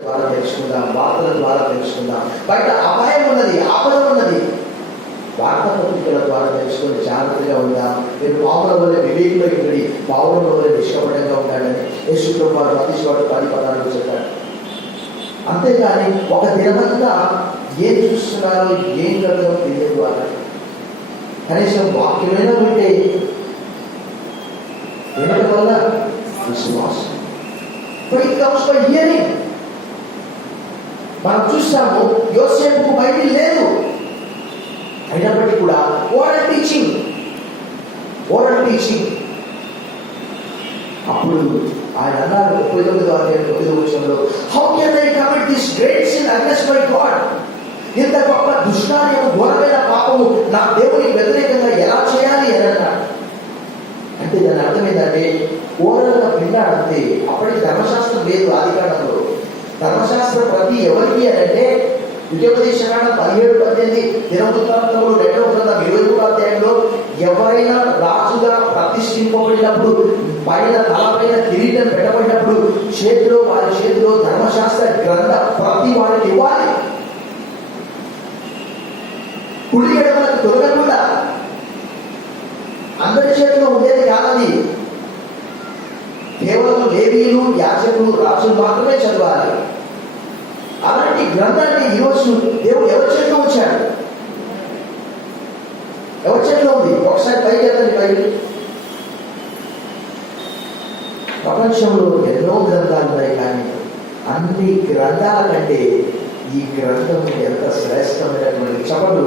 ద్వారా తెలుసుకుందాం, వార్తల ద్వారా తెలుసుకుందాం. బయట అపాయం ఉన్నది, ఆపద ఉన్నది, వార్తాపత్రికల ద్వారా తెలుసుకొని జాగ్రత్తగా ఉందాం. మీరు పావుల వల్ల వివేకులు ఇక్కడి పావుల వల్ల నిష్కపటంగా ఉంటాడని యేసుప్రభువు వారు అతిశవాడు 10 పదాలు చెప్పాడు. అంతేగాని ఒక దినమంతా ఏం చూస్తున్నారో ఏం కలదో తెలియదు. వాళ్ళు కనీసం వాక్యమైనా వింటే వినడం వల్ల విశ్వాసం. Faith comes by hearing. మనం చూస్తాము యోసేపుకు బైబిల్ లేదు, అయినప్పటికీ కూడా ఓరల్ టీచింగ్. అప్పుడు ఆయన అన్నారు 39:9 how can I commit this great sin against my God? ఇంత గొప్ప దుష్కార్యము, ఘోరమైన పాపము నా దేవునికి వ్యతిరేకంగా ఎలా చేయాలి అని అన్నాడు. అంటే దాని అర్థం ఏంటంటే ఓరల్గా విన్నాడంతే. అప్పటికి ధర్మశాస్త్రం లేదు ఆదికాండంలో. ధర్మశాస్త్రం ప్రతి ఎవరికి అంటే ద్వితీయోపదేశకాండం 17-18, దినవృత్తాంతములు 2వ గ్రంథం 23వ అధ్యాయంలో ఎవరైనా రాజుగా ప్రతిష్ఠింపబడినప్పుడు, పైన తలపైన కిరీటం పెట్టబడినప్పుడు వారి చేతిలో ధర్మశాస్త్ర గ్రంథ ప్రతి వారికి ఇవ్వాలి. కుడి ఎడమలకు తొలగకుండా అందరి చేతిలో ఉండేది కాదది. కేవలం లేవీయులు, యాజకులు, రాజులు మాత్రమే చదవాలి. అలాంటి గ్రంథాన్ని ఈరోజు దేవుడు ఎవరి చేతిలో ఉంచాడు? ఎవరి చేతిలో ఉంది? ఒకసారి పైకి ఎత్తండి. పైకి ప్రపంచంలో ఎన్నో గ్రంథాలు ఉన్నాయి, కానీ అన్ని గ్రంథాల కంటే ఈ గ్రంథం ఎంత శ్రేష్టమైనటువంటి చపలు.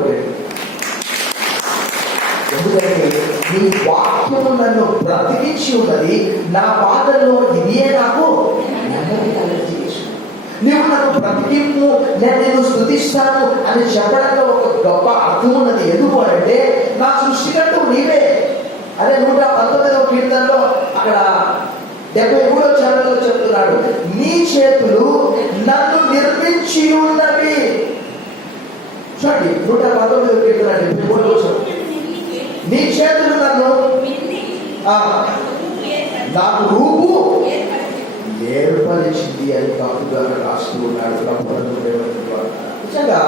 ఎందుకంటే నీ వాక్యము నన్ను బ్రతికించి ఉన్నది, నా పాదల్లో ఇదే నాకు నెమ్మది కలిగించు. నీవు నన్ను బ్రతికింపు, నేను నిన్ను స్తుతిస్తాను అని చెప్పడంలో ఒక గొప్ప అర్థం ఉన్నది. ఎందుకు అంటే నా సృష్టికర్తవు నీవే. అదే 119వ కీర్తనలో అక్కడ 73వ చరణంలో చెప్తున్నాడు, నీ చేతులు నన్ను నిర్మించి ఉన్నవి. చూడండి 119వ కీర్తన 73వ చరణం, నీ చేతులు నన్ను నాకు రూపు ఏర్పరిచింది అని భక్తుగా రాస్తూ ఉన్నాడు. నిజంగా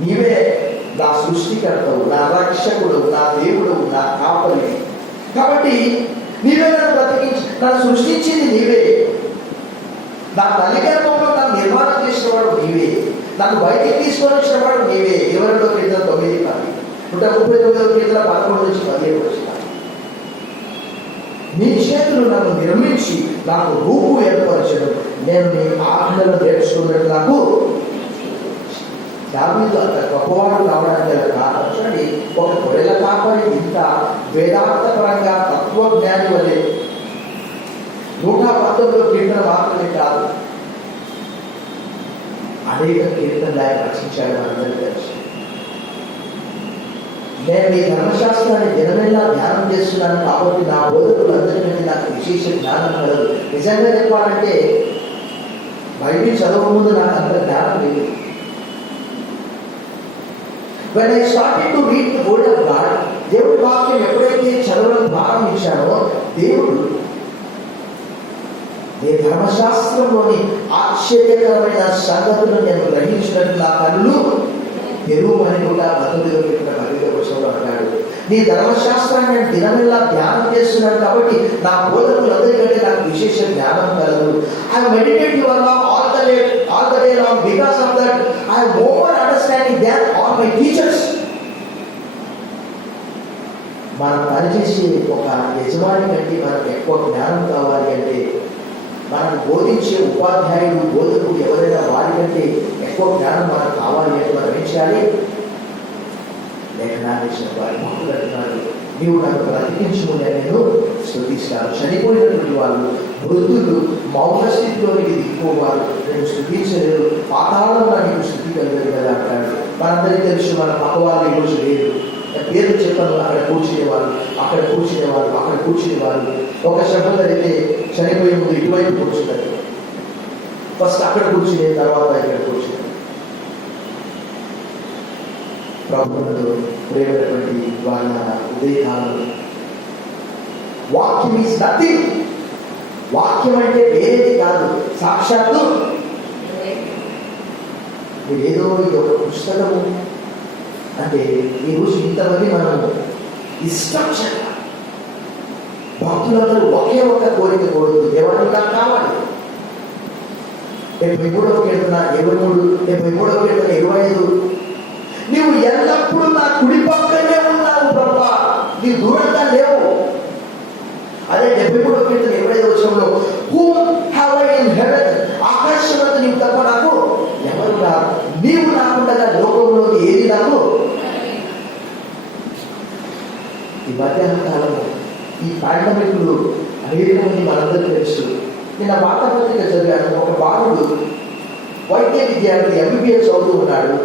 నీవే నా సృష్టికర్తవు, నా రక్షకుడు, నా దేవుడు, నా కాపరి. కాబట్టి నీవే నన్ను బ్రతికించి, నన్ను సృష్టించింది నీవే. నా తల్లి గర్భంలో నన్ను నిర్మాణం చేసిన వాడు నీవే, నన్ను బయటికి తీసుకొని వచ్చిన వాడు నీవే. 22వ కీర్తన 9-10, 139వ కీర్తన 11-15. నీ చేతులు నన్ను నిర్మించి నాకు రూపు ఏర్పరచడం, నేను నీ ఆజ్ఞలు నేర్చుకున్నట్టు నాకు. దావీదు అంత గొప్పవాడు కావడానికి కారణం చూడండి, ఒక గొర్రెల కాపరి ఇంత వేదాంతపరంగా తత్వజ్ఞాని వలె 119వ కీర్తన మాత్రమే కాదు, అనేక కీర్తనలు ఆయన రచించాడు. మనందరికీ తెలుసు. నేను ఈ ధర్మశాస్త్రాన్ని దినమెల్లా ధ్యానం చేస్తున్నాను కాబట్టి నా బోధకులందరికంటే నాకు విశేష జ్ఞానం కలదు. నిజంగా చెప్పాలంటే బైబిల్ చదవక ముందు నాకు అంత జ్ఞానం లేదు. When I started to read the word of God, దేవుడి వాక్యం ఎప్పుడైతే చదవడం ప్రారంభించానో దేవుడు ఈ ధర్మశాస్త్రంలోని ఆశ్చర్యకరమైన సంగతులను నేను గ్రహించినట్టు నా కళ్ళు తెరువని కూడా 19వ అంటాడు. నీ ధర్మశాస్త్రాన్ని నేను దినమెల్లా ధ్యానం చేస్తున్నాను కాబట్టి నా బోధకులందరికంటే నాకు విశేష జ్ఞానం కలదు. I meditate your law all the day long. Because of that I have more understanding than all my teachers. మనం పనిచేసే ఒక యజమాని కంటే మనకు ఎక్కువ జ్ఞానం కావాలి అంటే, మనం బోధించే ఉపాధ్యాయుడు, బోధకుడు ఎవరైనా వారికంటే ఎక్కువ జ్ఞానం మనకు కావాలి అంటే మనం ఏం చేయాలి? లేఖనాన్ని వారి భక్తులు అంటున్నాడు, నీవు నన్ను బ్రతికించుము, నేను స్తుతిస్తాను. చనిపోయినటువంటి వాళ్ళు, వృద్ధులు, మౌన స్థితిలోనికి దిక్కుపోవారు, నేను స్తుతించలేదు, పాతాళంలో నీకు స్థుతి కలిగదు కదా అంటాడు. మనందరికీ తెలుసు, మన పక్క వాళ్ళు ఈరోజు లేదు. పేరు చెప్పను, అక్కడ కూర్చునేవాళ్ళు, అక్కడ కూర్చునేవాళ్ళు, అక్కడ కూర్చునేవాళ్ళు. ఒక శబ్దం అయితే చనిపోయే ముందు ఇటువైపు కూర్చుంటారు, ఫస్ట్ అక్కడ కూర్చునే తర్వాత ఇక్కడ కూర్చునే. ప్రభువులో ప్రేమైనటువంటి వాళ్ళ ఉదయకాలం వాక్యం ఈజ్ నథింగ్. వాక్యం అంటే వేరేది కాదు, సాక్షాత్తు. మీరేదో ఇది ఒక పుస్తకము అంటే ఈరోజు ఇంతమంది మనము ఇష్టం చేయాలి. భక్తులందరూ ఒకే ఒక కోరిక కోరుతూ దేవానికి నాకు కావాలి. 73వ కీర్తన 23, 73వ కీర్తన 25, నీవు ఎల్లప్పుడూ నా కుడి పక్కనే ఉన్నావు ప్రభా, నీ దూరంగా లేవు. అదే 73వ కీర్తన 25వ వచనంలో whom have I in heaven, ఆకాశంలో నీవు తప్ప నాకు ఎవరు రారు, నీవు నాకుండగా లోకంలో ఏది నాకు. ఈ మధ్యాహ్న కాలము ఈ పాండమిక్లు అనేక మంది మనందరికీ తెలుసు. నిన్న వార్తాపత్రిక చదివాను, ఒక బాలుడు వైద్య విద్యార్థి ఎంబీబీఎస్ చదువుతూ ఉన్నాడు.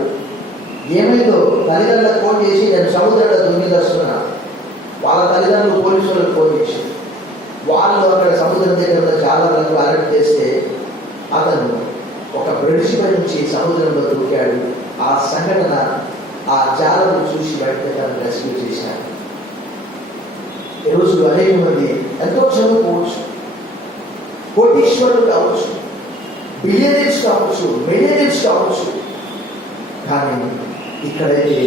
ఏమైందో తల్లిదండ్రులకు ఫోన్ చేసి నేను సముద్రంలో దొంగిలిస్తున్నా. వాళ్ళ తల్లిదండ్రులు పోలీసులకు ఫోన్ చేసి వాళ్ళు అక్కడ సముద్రం దగ్గర చాలా మంది అరెస్ట్ చేస్తే అతను ఒక బ్రిడ్జ్ పై నుంచి సముద్రంలో దూకాడు. ఆ సంఘటన, ఆ జాలను చూసి బయటకు తను రెస్క్యూ చేశాడు. ఈరోజు అనేక మంది ఎంతో చదువుకోవచ్చు, కోటీశ్వరులు కావచ్చు, బిలియనర్స్ కావచ్చు, మిలియనర్స్ కావచ్చు, కానీ ఇక్కడైతే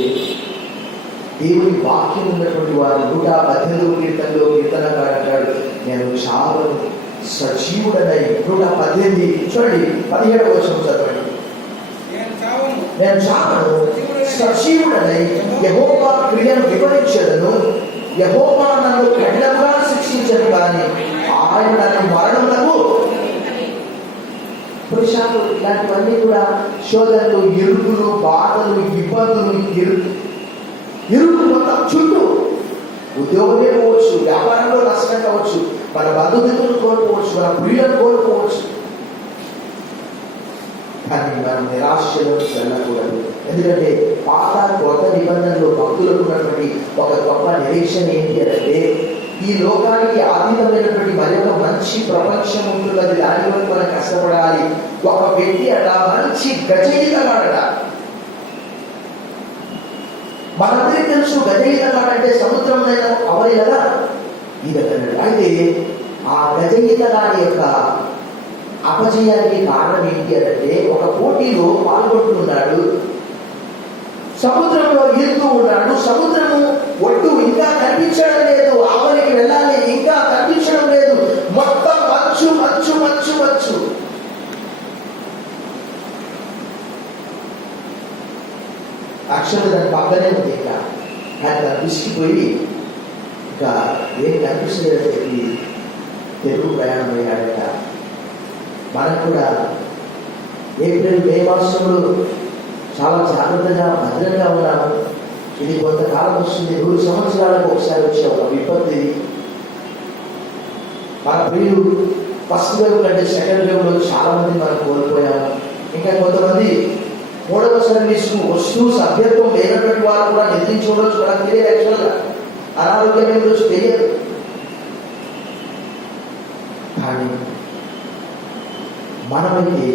దేవుని వాక్యం ఉన్నటువంటి వారు 118వ కీర్తనలో కీర్తనకారుడు అంటాడు, నేను చావను సజీవుడనై. 118 చూడండి, 17వ వచనం చదవండి. నేను చావను సజీవుడనై యెహోవా క్రియను వివరించదను, యెహోవా నన్ను కఠినంగా శిక్షించను కానీ ఆయన నన్ను మరణములకు. పురుషాలు ఇలాంటివన్నీ కూడా శోధనలు, ఇరుకులు, బాధలు, ఇబ్బందులు, ఇరుకు మొత్తం చుట్టూ. ఉద్యోగమే పోవచ్చు, వ్యాపారంలో నష్టం కావచ్చు, మన బంధుమిత్రులు కోల్పోవచ్చు, మన ప్రియులను కోల్పోవచ్చు, కానీ మనం నిరాశలో వెళ్ళకూడదు. ఎందుకంటే పాత కొత్త నిబంధనలు భక్తులకు ఉన్నటువంటి ఒక గొప్ప నిరీక్షణ ఏంటి అంటే ఈ లోకానికి ఆధీనమైనటువంటి మరొక మంచి ప్రపంచం ఉంటున్నది, దాని వరకు మనం కష్టపడాలి. ఒక వ్యక్తి అట మంచి గజయితగాడట. మనందరికీ తెలుసు గజయితగాడంటే సముద్రం అవని కదా ఈదగలడు. అయితే ఆ గజయితగాడి యొక్క అపజయానికి కారణం ఏంటి అంటే ఒక పోటీలో పాల్గొంటున్నాడు, సముద్రంలో ఈదుతూ ఉన్నాడు. సముద్రము ఒడ్డు ఇంకా కనిపించడం లేదు, ఆవలికి వెళ్ళాలి, ఇంకా కనిపించడం లేదు, మొత్తం మంచు మంచు మంచు మంచు. అక్షరం దాని పక్కనే ఉంది. ఇంకా కానీ తను విసిగిపోయి ఇంకా ఏం కనిపిస్తలేదని చెప్పి తెలుగు ప్రయాణం అయ్యాడట. మనం కూడా ఏప్రిల్ మే మాసంలో చాలా జాగ్రత్తగా భద్రంగా ఉన్నాము. ఇది కొంతకాలం వస్తుంది, 100 సంవత్సరాలకు ఒకసారి వచ్చే ఒక విపత్తి. మన ప్రియులు ఫస్ట్ వేవ్ కంటే సెకండ్ వేవ్లో చాలా మంది మనం కోల్పోయాము. ఇంకా కొంతమంది 3వ సర్వీస్కు వస్తూ సభ్యత్వం లేనటువంటి వారు కూడా నిద్రించి ఉండొచ్చు. మనకు తెలియదు, యాక్చువల్గా అనారోగ్యమైన రోజు తెలియదు. కానీ మనమైతే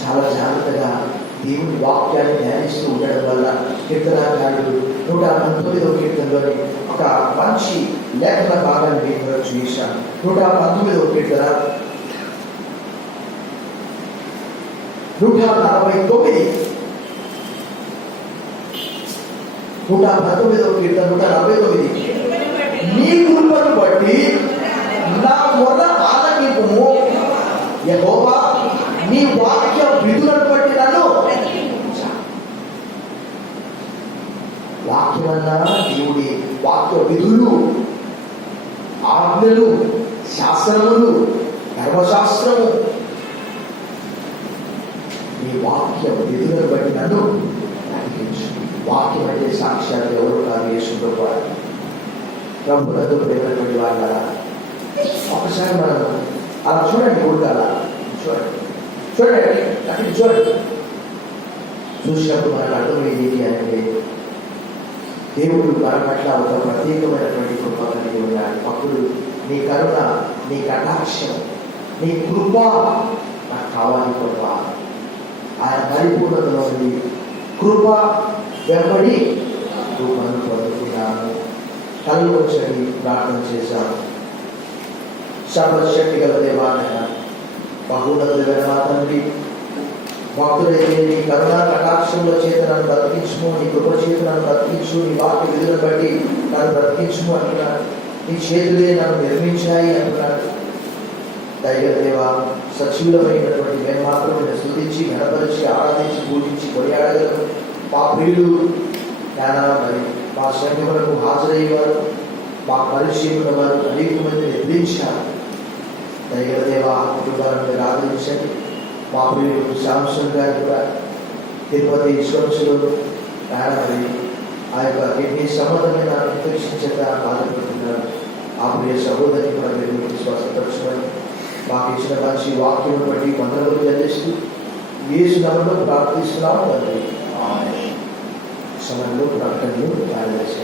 చాలా జాగ్రత్తగా దేవుని వాక్యాన్ని ధ్యానిస్తూ ఉండడం వల్ల కీర్తనాకారుడు 119వ కీర్తనలోని ఒక మంచి లేఖన భాగాన్ని నేను చూశాను. 119వ కీర్తన 149, 119వ కీర్తన 149, నీ కృపను బట్టి నా మొర్ర ఆలకింపుము యెహోవా, నీ వాక్య విధులను బట్టి నన్ను. వాక్యమన్నా దేవుడి వాక్య విధులు, ఆజ్ఞలు, శాస్త్రములు, ధర్మశాస్త్రము, నీ వాక్య విధులను బట్టి నన్ను నడిపించు. వాక్యం అంటే సాక్షాత్ ఎవరు కాదు, యేసు వారు. ప్రభునందు ప్రేమైనటువంటి వాళ్ళ ఒకసారి మనం అలా చూడండి, ఊరుకాల చూడండి, చూడండి అక్కడ చూడండి. చూసినప్పుడు మనకు అర్థమయ్యేది అంటే దేవుడు మన పట్ల ఒక ప్రత్యేకమైనటువంటి కృప కలిగి ఉన్నాడు. అప్పుడు నీ కరుణ, నీ కటాక్షం, నీ కృప నాకు కావాలి కృప. ఆయన పరిపూర్ణతలో ఉంది. కృప వెంబడి కృపను పొందుతున్నాను. కళ్ళు వచ్చి ప్రార్థన చేశాను. సర్వశక్తి గల దేవా నాయన, బహున్నతుడైన మా తండ్రి, భక్తుడైతే నీ కరుణా కటాక్షముల చేత నన్ను బ్రతికించుము, నీ కృప చేత నన్ను బ్రతికించు, నీ వాక్య విధులను బట్టి నన్ను బ్రతికించుము అంటున్నాడు. నీ చేతులే నన్ను నిర్మించాయి అంటున్నాడు. దైవ దేవ, సజీవులమైనటువంటి మేము మాత్రం నేను స్తుతించి గణపరిచి ఆరాధించి పూజించి కొనియాడగలను. మా ప్రియులు మరి మా సంఘములకు హాజరయ్యేవారు, మా పరిచయముల వారు అనేక మందిని ఎదిరించారు. దైవ దేవ, కుటుంబాలను మీరు ఆదరించండి. మా ప్రియులు శాంసన్ గారు కూడా తిరుపతి విశ్వంసులు మరి ఆ యొక్క కిడ్నీ సంబంధమైన ఇన్ఫెక్షన్ చేత బాధపడుతున్నారు. ఆ ప్రియ సహోదరిని కూడా మీరు విశ్వాసపరచమని మాకు ఇచ్చిన మంచి వాక్యం బట్టి వందనలు చెల్లిస్తూ యేసు నామములో ప్రార్థిస్తున్నాము తండ్రి. సమయంలో ప్రకటనలు కార్యదర్శి